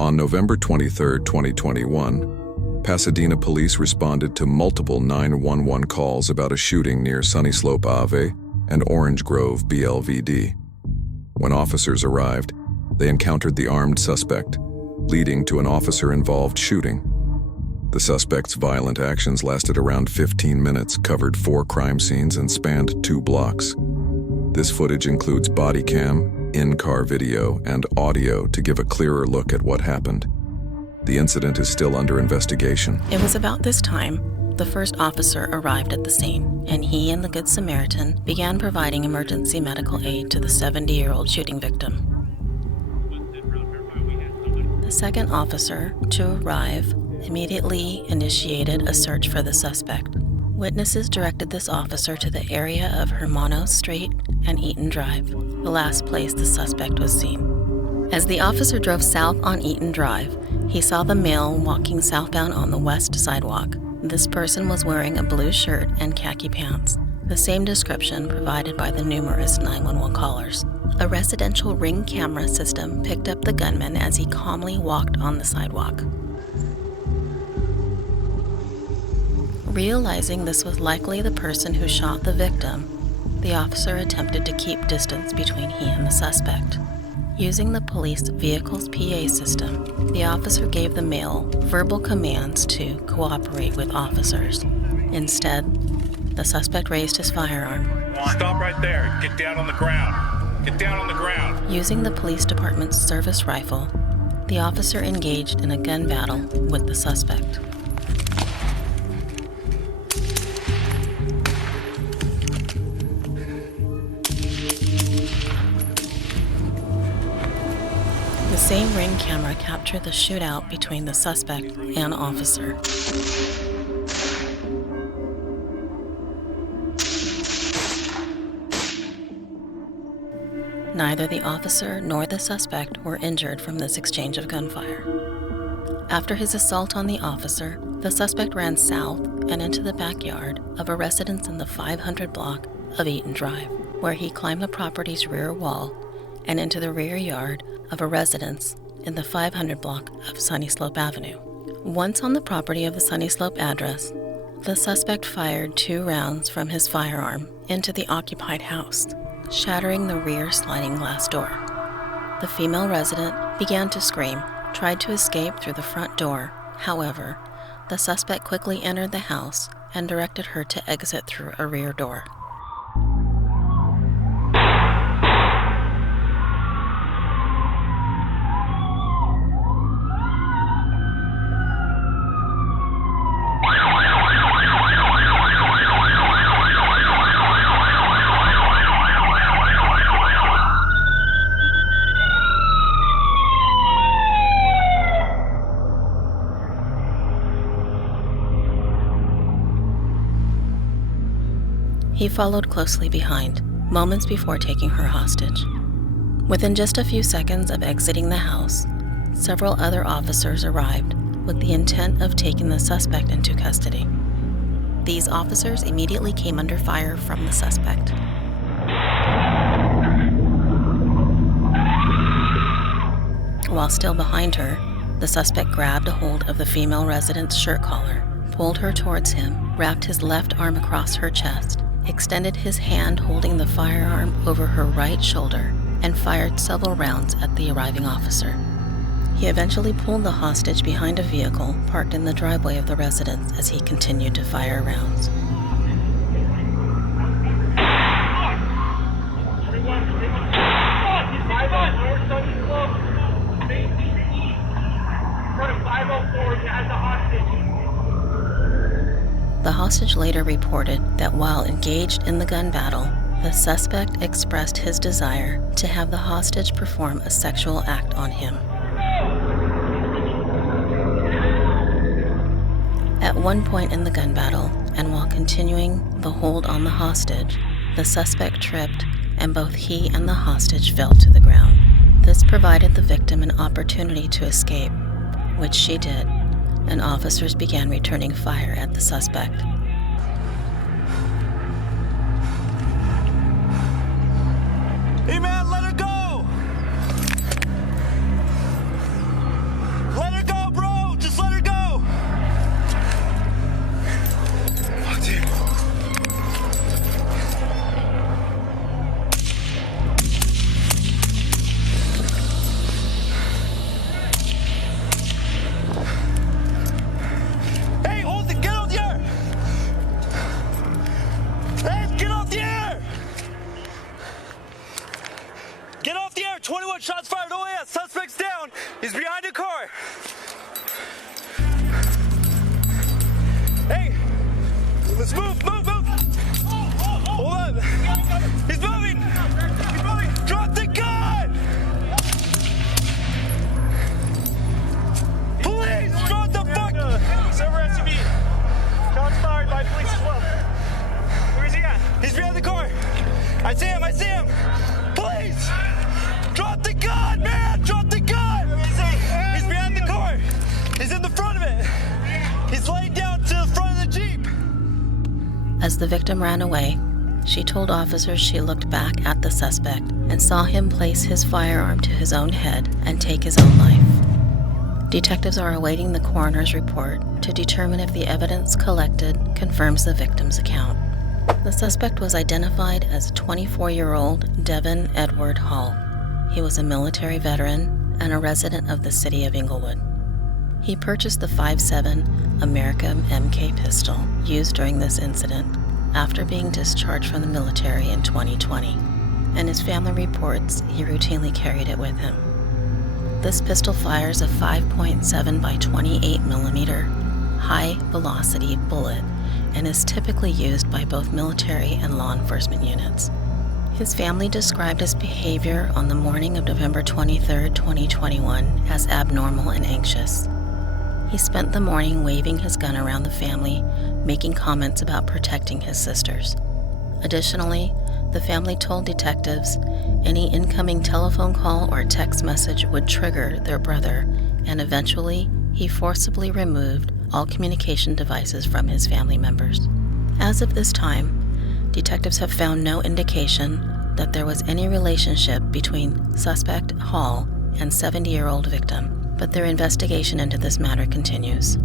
On November 23, 2021, Pasadena police responded to multiple 911 calls about a shooting near Sunny Slope Ave and Orange Grove BLVD. When officers arrived, they encountered the armed suspect, leading to an officer-involved shooting. The suspect's violent actions lasted around 15 minutes, covered 4 crime scenes, and spanned 2 blocks. This footage includes body cam, in-car video, and audio to give a clearer look at what happened. The incident is still under investigation. It was about this time the first officer arrived at the scene, and he and the Good Samaritan began providing emergency medical aid to the 70-year-old shooting victim. The second officer to arrive immediately initiated a search for the suspect. Witnesses directed this officer to the area of Hermano Street and Eaton Drive, the last place the suspect was seen. As the officer drove south on Eaton Drive, he saw the male walking southbound on the west sidewalk. This person was wearing a blue shirt and khaki pants, the same description provided by the numerous 911 callers. A residential ring camera system picked up the gunman as he calmly walked on the sidewalk. Realizing this was likely the person who shot the victim, the officer attempted to keep distance between he and the suspect. Using the police vehicle's PA system, the officer gave the male verbal commands to cooperate with officers. Instead, the suspect raised his firearm. Stop right there. Get down on the ground. Get down on the ground. Using the police department's service rifle, the officer engaged in a gun battle with the suspect. The same ring camera captured the shootout between the suspect and officer. Neither the officer nor the suspect were injured from this exchange of gunfire. After his assault on the officer, the suspect ran south and into the backyard of a residence in the 500 block of Eaton Drive, where he climbed the property's rear wall and into the rear yard of a residence in the 500 block of Sunny Slope Avenue. Once on the property of the Sunny Slope address, the suspect fired 2 rounds from his firearm into the occupied house, shattering the rear sliding glass door. The female resident began to scream, tried to escape through the front door. However, the suspect quickly entered the house and directed her to exit through a rear door. He followed closely behind, moments before taking her hostage. Within just a few seconds of exiting the house, several other officers arrived with the intent of taking the suspect into custody. These officers immediately came under fire from the suspect. While still behind her, the suspect grabbed a hold of the female resident's shirt collar, pulled her towards him, wrapped his left arm across her chest, extended his hand holding the firearm over her right shoulder, and fired several rounds at the arriving officer. He eventually pulled the hostage behind a vehicle parked in the driveway of the residence as he continued to fire rounds. The hostage later reported that while engaged in the gun battle, the suspect expressed his desire to have the hostage perform a sexual act on him. At one point in the gun battle, and while continuing the hold on the hostage, the suspect tripped and both he and the hostage fell to the ground. This provided the victim an opportunity to escape, which she did, and officers began returning fire at the suspect. Hey man, let her go! He's behind the car. Hey, let's move. Hold on. He's moving. Drop the gun. Police, drop the fuck. Silver SUV. Shots fired by police as well. Where is he at? He's behind the car. I see him. Police, drop the gun, man. Drop the gun. Where is he? He's behind the car. He's in the front of it. He's laying down to the front of the Jeep. As the victim ran away, she told officers she looked back at the suspect and saw him place his firearm to his own head and take his own life. Detectives are awaiting the coroner's report to determine if the evidence collected confirms the victim's account. The suspect was identified as 24-year-old Devin Edward Hall. He was a military veteran and a resident of the city of Inglewood. He purchased the .57 American MK pistol used during this incident after being discharged from the military in 2020, and his family reports he routinely carried it with him. This pistol fires a 5.7 by 28 millimeter high-velocity bullet and is typically used by both military and law enforcement units. His family described his behavior on the morning of November 23, 2021 as abnormal and anxious. He spent the morning waving his gun around the family, making comments about protecting his sisters. Additionally, the family told detectives any incoming telephone call or text message would trigger their brother, and eventually he forcibly removed all communication devices from his family members. As of this time, detectives have found no indication that there was any relationship between suspect Hall and 70-year-old victim, but their investigation into this matter continues.